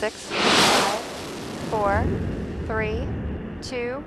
6, 5, 4, 3, 2,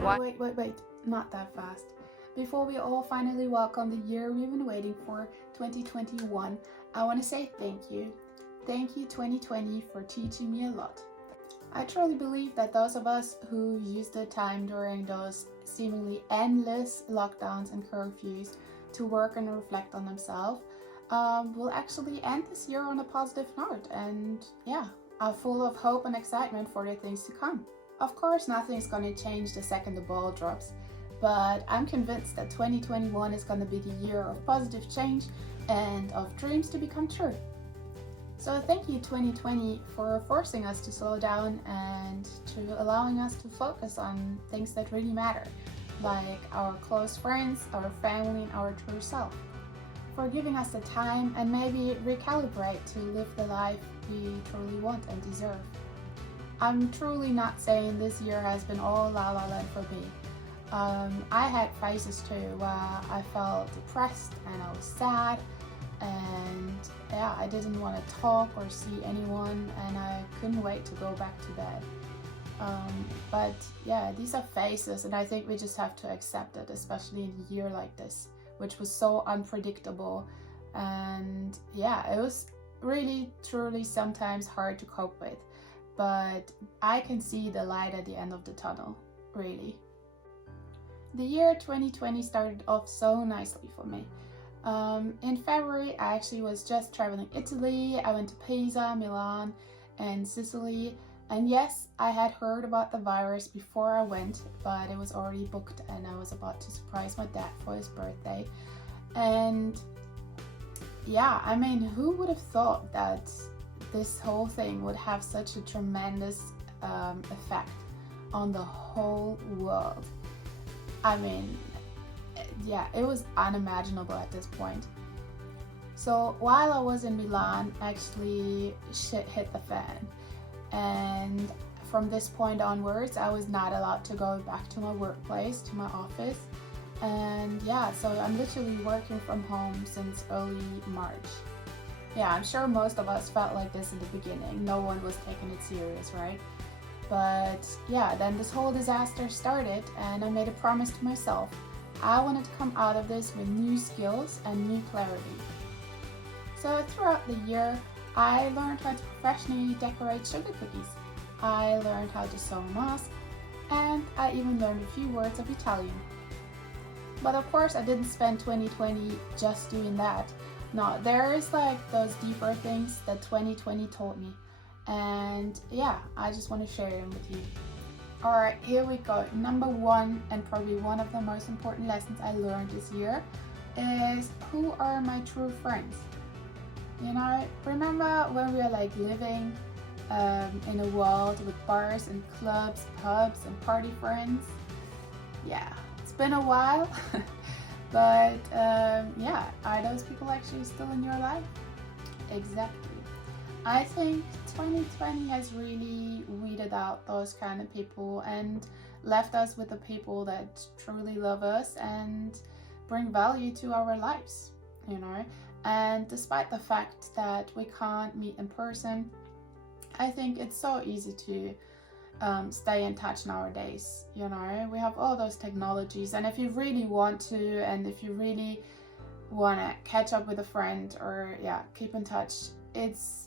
1. Wait, not that fast. Before we all finally welcome the year we've been waiting for, 2021, I want to say thank you. Thank you 2020 for teaching me a lot. I truly believe that those of us who used the time during those seemingly endless lockdowns and curfews to work and reflect on themselves will actually end this year on a positive note and are full of hope and excitement for the things to come. Of course, nothing's going to change the second the ball drops, but I'm convinced that 2021 is going to be the year of positive change and of dreams to become true. So thank you 2020 for forcing us to slow down and to allowing us to focus on things that really matter, like our close friends, our family, and our true self. For giving us the time and maybe recalibrate to live the life we truly want and deserve. I'm truly not saying this year has been all la la land for me. I had phases too where I felt depressed and I was sad and I didn't want to talk or see anyone and I couldn't wait to go back to bed. But these are phases and I think we just have to accept it, especially in a year like this, which was so unpredictable and it was really truly sometimes hard to cope with. But I can see the light at the end of the tunnel, really. The year 2020 started off so nicely for me. In February, I actually was just traveling Italy. I went to Pisa, Milan, and Sicily. And yes, I had heard about the virus before I went, but it was already booked and I was about to surprise my dad for his birthday. And who would have thought that this whole thing would have such a tremendous effect on the whole world? It was unimaginable at this point. So while I was in Milan, actually shit hit the fan. And from this point onwards, I was not allowed to go back to my workplace, to my office. And so I'm literally working from home since early March. I'm sure most of us felt like this in the beginning. No one was taking it serious, right? But then this whole disaster started and I made a promise to myself. I wanted to come out of this with new skills and new clarity. So throughout the year, I learned how to professionally decorate sugar cookies. I learned how to sew masks and I even learned a few words of Italian. But of course, I didn't spend 2020 just doing that. No, there is those deeper things that 2020 taught me. And I just want to share them with you. Alright, here we go. Number one, and probably one of the most important lessons I learned this year, is who are my true friends? Remember when we were living in a world with bars and clubs, pubs and party friends? It's been a while. But are those people actually still in your life? Exactly. I think 2020 has really weeded out those kind of people and left us with the people that truly love us and bring value to our lives, And despite the fact that we can't meet in person, I think it's so easy to stay in touch nowadays. We have all those technologies, and if you really want to, and if you really want to catch up with a friend or keep in touch, it's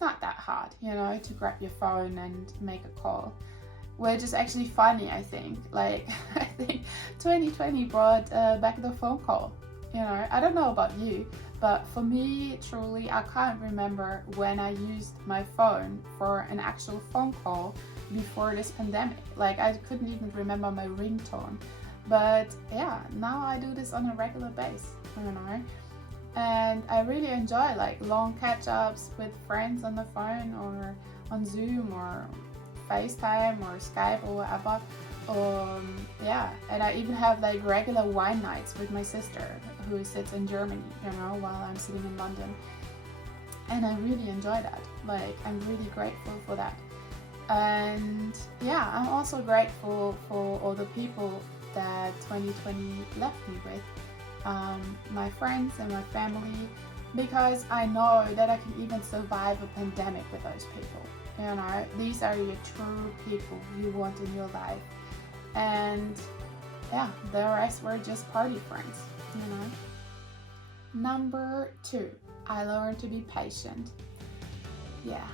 not that hard, to grab your phone and make a call, which is actually funny. I think I think 2020 brought back the phone call. I don't know about you, but for me, truly, I can't remember when I used my phone for an actual phone call before this pandemic. I couldn't even remember my ringtone. But now I do this on a regular basis, And I really enjoy long catch-ups with friends on the phone or on Zoom or FaceTime or Skype or whatever. And I even have regular wine nights with my sister who sits in Germany, while I'm sitting in London. And I really enjoy that. I'm really grateful for that. And I'm also grateful for all the people that 2020 left me with. My friends and my family because I know that I can even survive a pandemic with those people. You know, these are your true people you want in your life. And yeah, the rest were just party friends, you know. Number 2, I learned to be patient. Yeah,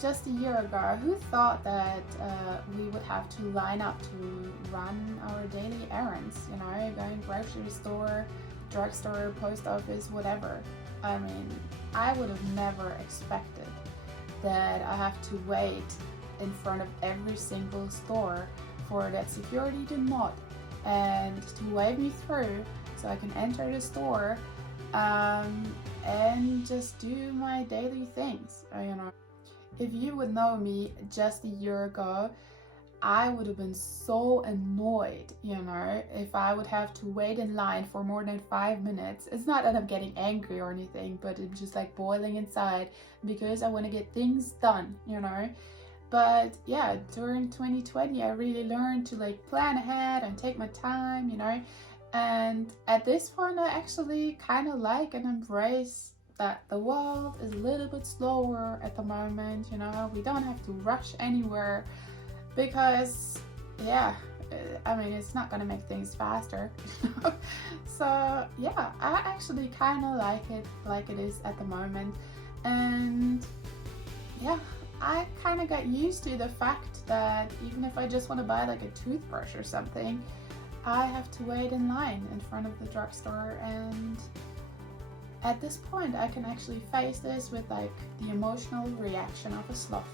just a year ago, who thought that we would have to line up to run our daily errands, you know, going grocery store, drugstore, post office, whatever. I mean, I would have never expected that I have to wait in front of every single store for that security to nod and to wave me through so I can enter the store and just do my daily things, you know. If you would know me just a year ago, I would have been so annoyed, you know, if I would have to wait in line for more than 5 minutes. It's not that I'm getting angry or anything, but it's just like boiling inside because I want to get things done, you know. But yeah, during 2020, I really learned to like plan ahead and take my time, you know. And at this point, I actually kind of like and embrace that the world is a little bit slower at the moment, you know. We don't have to rush anywhere. Because yeah, I mean, it's not gonna make things faster. So yeah, I actually kind of like it is at the moment. And yeah, I kind of got used to the fact that even if I just want to buy like a toothbrush or something, I have to wait in line in front of the drugstore. And at this point, I can actually face this with like the emotional reaction of a sloth.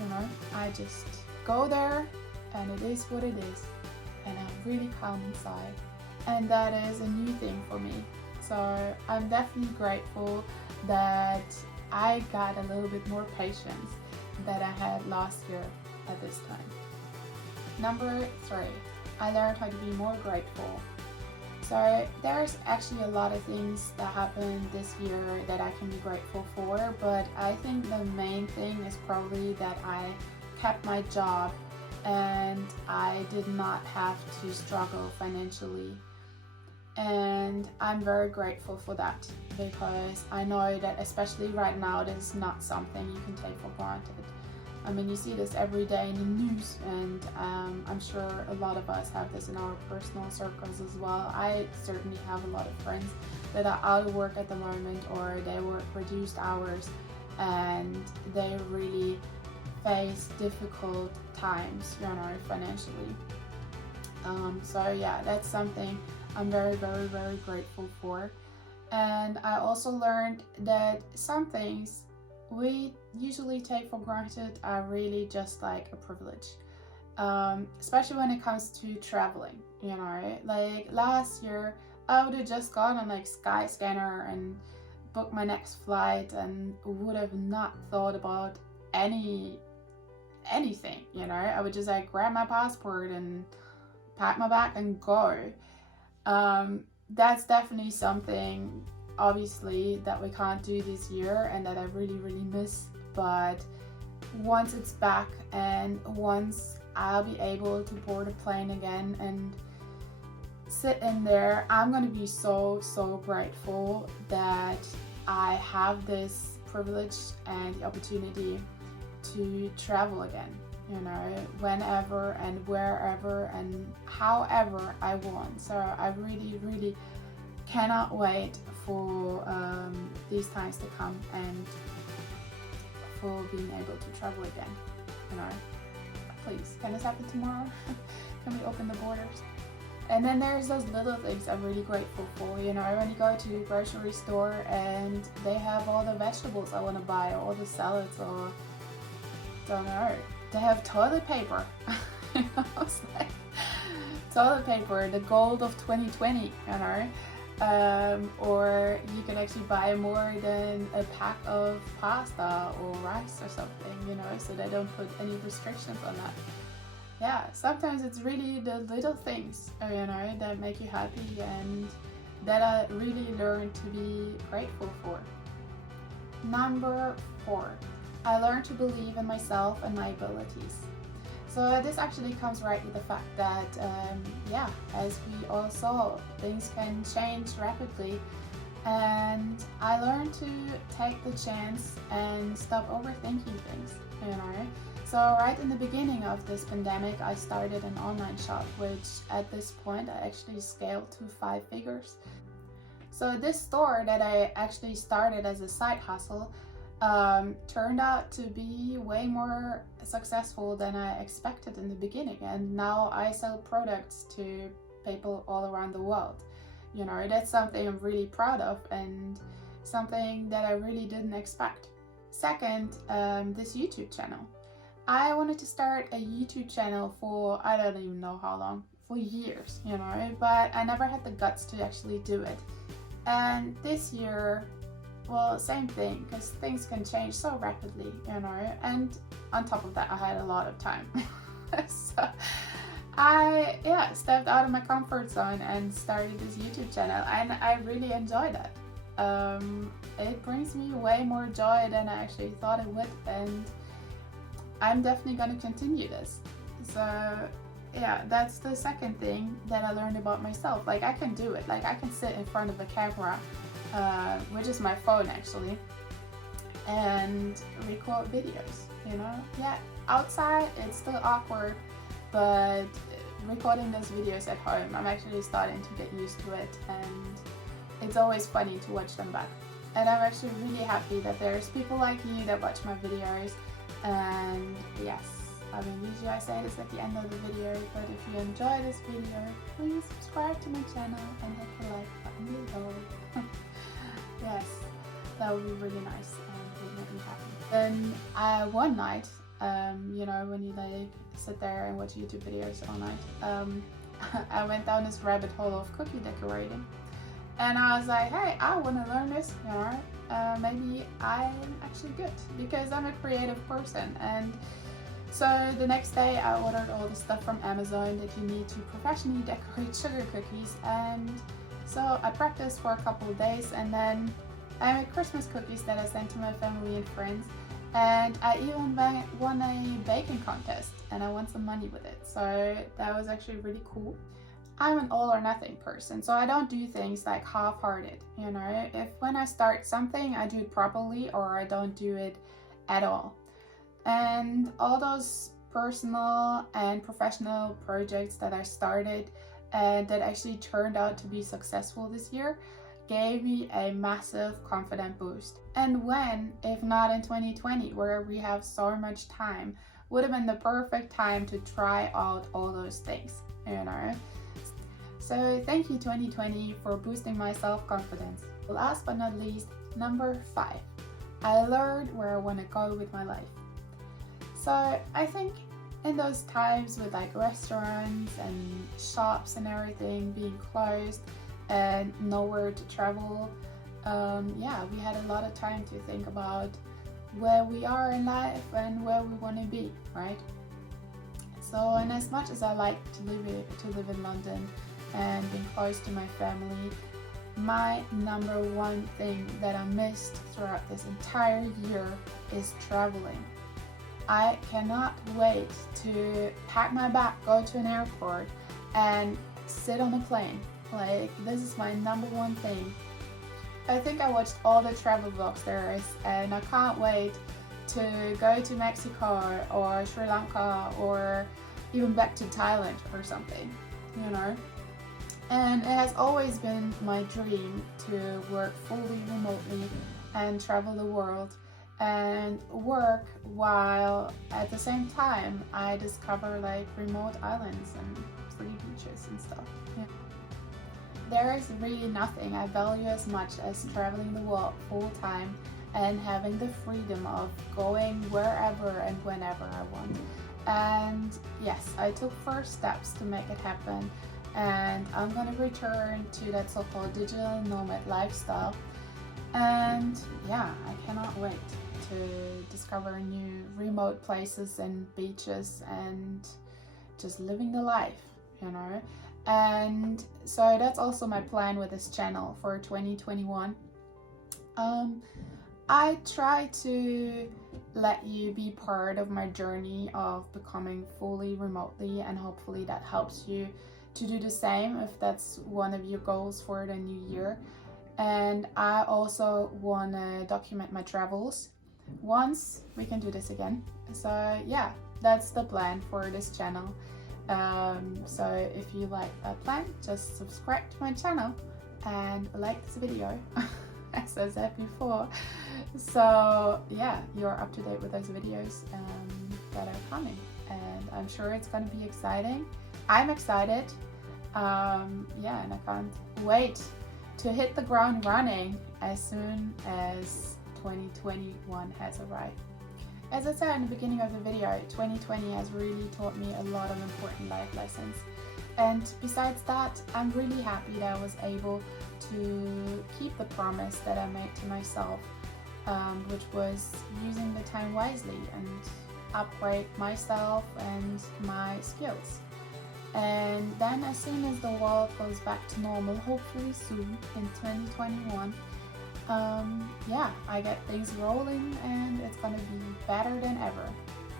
You know, I just go there and it is what it is, and I'm really calm inside, and that is a new thing for me. So I'm definitely grateful that I got a little bit more patience than I had last year at this time. Number 3, I learned how to be more grateful. So there's actually a lot of things that happened this year that I can be grateful for, but I think the main thing is probably that I kept my job and I did not have to struggle financially. And I'm very grateful for that, because I know that especially right now, this is not something you can take for granted. I mean, you see this every day in the news, and I'm sure a lot of us have this in our personal circles as well. I certainly have a lot of friends that are out of work at the moment, or they work reduced hours, and they really face difficult times, you know, financially. So yeah, that's something I'm very, very, very grateful for. And I also learned that some things we usually take for granted are really just like a privilege, especially when it comes to traveling, you know. Like last year, I would have just gone on like Skyscanner and booked my next flight and would have not thought about anything, you know. I would just like grab my passport and pack my bag and go. That's definitely something, obviously, that we can't do this year and that I really, really miss. But once it's back and once I'll be able to board a plane again and sit in there, I'm going to be so, so grateful that I have this privilege and the opportunity to travel again, you know, whenever and wherever and however I want. So I really, really cannot wait for these times to come and for being able to travel again, you know. Please, can this happen tomorrow? Can we open the borders? And then there's those little things I'm really grateful for, you know, when you go to the grocery store and they have all the vegetables I want to buy, or all the salads, or don't know, they have toilet paper. I was like, toilet paper, the gold of 2020, you know. Or you can actually buy more than a pack of pasta or rice or something, you know, so they don't put any restrictions on that. Yeah, sometimes it's really the little things, you know, that make you happy and that I really learned to be grateful for. Number 4, I learned to believe in myself and my abilities. So this actually comes right with the fact that, yeah, as we all saw, things can change rapidly. And I learned to take the chance and stop overthinking things, you know. So right in the beginning of this pandemic, I started an online shop, which at this point I actually scaled to 5 figures. So this store that I actually started as a side hustle turned out to be way more successful than I expected in the beginning. And now I sell products to people all around the world. You know, that's something I'm really proud of and something that I really didn't expect. Second, this YouTube channel. I wanted to start a YouTube channel for I don't even know how long, for years, you know, but I never had the guts to actually do it. And this year, well, same thing, because things can change so rapidly, you know, and on top of that, I had a lot of time. So I stepped out of my comfort zone and started this YouTube channel, and I really enjoyed it. It brings me way more joy than I actually thought it would, and I'm definitely going to continue this. So yeah, that's the second thing that I learned about myself. Like, I can do it. Like, I can sit in front of a camera, which is my phone actually, and record videos, you know. Yeah, outside it's still awkward, but recording those videos at home, I'm actually starting to get used to it, and it's always funny to watch them back. And I'm actually really happy that there's people like you that watch my videos. And yes, I mean, usually I say this at the end of the video, but if you enjoy this video, please subscribe to my channel and hit the like button below. Yes, that would be really nice and would make me happy. Then one night, you know, when you like sit there and watch YouTube videos all night, I went down this rabbit hole of cookie decorating, and I was like, hey, I want to learn this, you know. Maybe I'm actually good because I'm a creative person. And so the next day I ordered all the stuff from Amazon that you need to professionally decorate sugar cookies, and so I practiced for a couple of days, and then I made Christmas cookies that I sent to my family and friends, and I even won a baking contest and I won some money with it, so that was actually really cool. I'm an all or nothing person, so I don't do things like half-hearted, you know. If when I start something, I do it properly or I don't do it at all. And all those personal and professional projects that I started and that actually turned out to be successful this year gave me a massive confidence boost. And when, if not in 2020, where we have so much time, would have been the perfect time to try out all those things, you know. So thank you 2020 for boosting my self-confidence. Last but not least, number 5. I learned where I want to go with my life. So I think in those times with like restaurants and shops and everything being closed and nowhere to travel, we had a lot of time to think about where we are in life and where we want to be, right? So, and as much as I like to live in London and being close to my family, my number one thing that I missed throughout this entire year is traveling. I cannot wait to pack my bag, go to an airport, and sit on a plane. Like, this is my number one thing. I think I watched all the travel vlogs there is, and I can't wait to go to Mexico or Sri Lanka or even back to Thailand or something, you know. And it has always been my dream to work fully remotely and travel the world and work while at the same time I discover like remote islands and free beaches and stuff. Yeah. There is really nothing I value as much as traveling the world full time and having the freedom of going wherever and whenever I want. And yes, I took first steps to make it happen, and I'm gonna return to that so-called digital nomad lifestyle. And yeah, I cannot wait to discover new remote places and beaches and just living the life, you know. And so that's also my plan with this channel for 2021. I try to let you be part of my journey of becoming fully remotely, and hopefully that helps you to do the same if that's one of your goals for the new year. And I also want to document my travels once we can do this again. So yeah, that's the plan for this channel. So if you like that plan, just subscribe to my channel and like this video as I said before. So yeah, you're up to date with those videos that are coming, and I'm sure it's going to be exciting. I'm excited. Yeah, and I can't wait to hit the ground running as soon as 2021 has arrived. As I said in the beginning of the video, 2020 has really taught me a lot of important life lessons. And besides that, I'm really happy that I was able to keep the promise that I made to myself, which was using the time wisely and upgrade myself and my skills. And then as soon as the world goes back to normal, hopefully soon in 2021, yeah, I get things rolling and it's gonna be better than ever.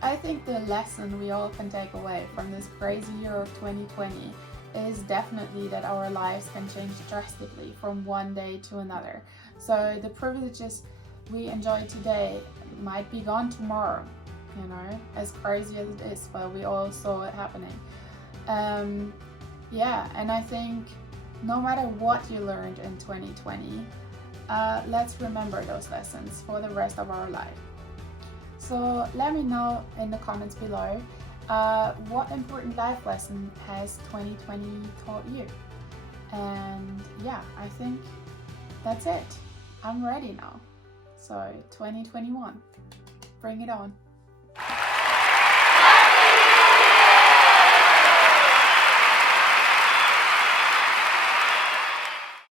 I think the lesson we all can take away from this crazy year of 2020 is definitely that our lives can change drastically from one day to another. So the privileges we enjoy today might be gone tomorrow, you know, as crazy as it is, but we all saw it happening. Yeah, and I think no matter what you learned in 2020, let's remember those lessons for the rest of our life. So let me know in the comments below, what important life lesson has 2020 taught you? And yeah, I think that's it. I'm ready now. So 2021, bring it on.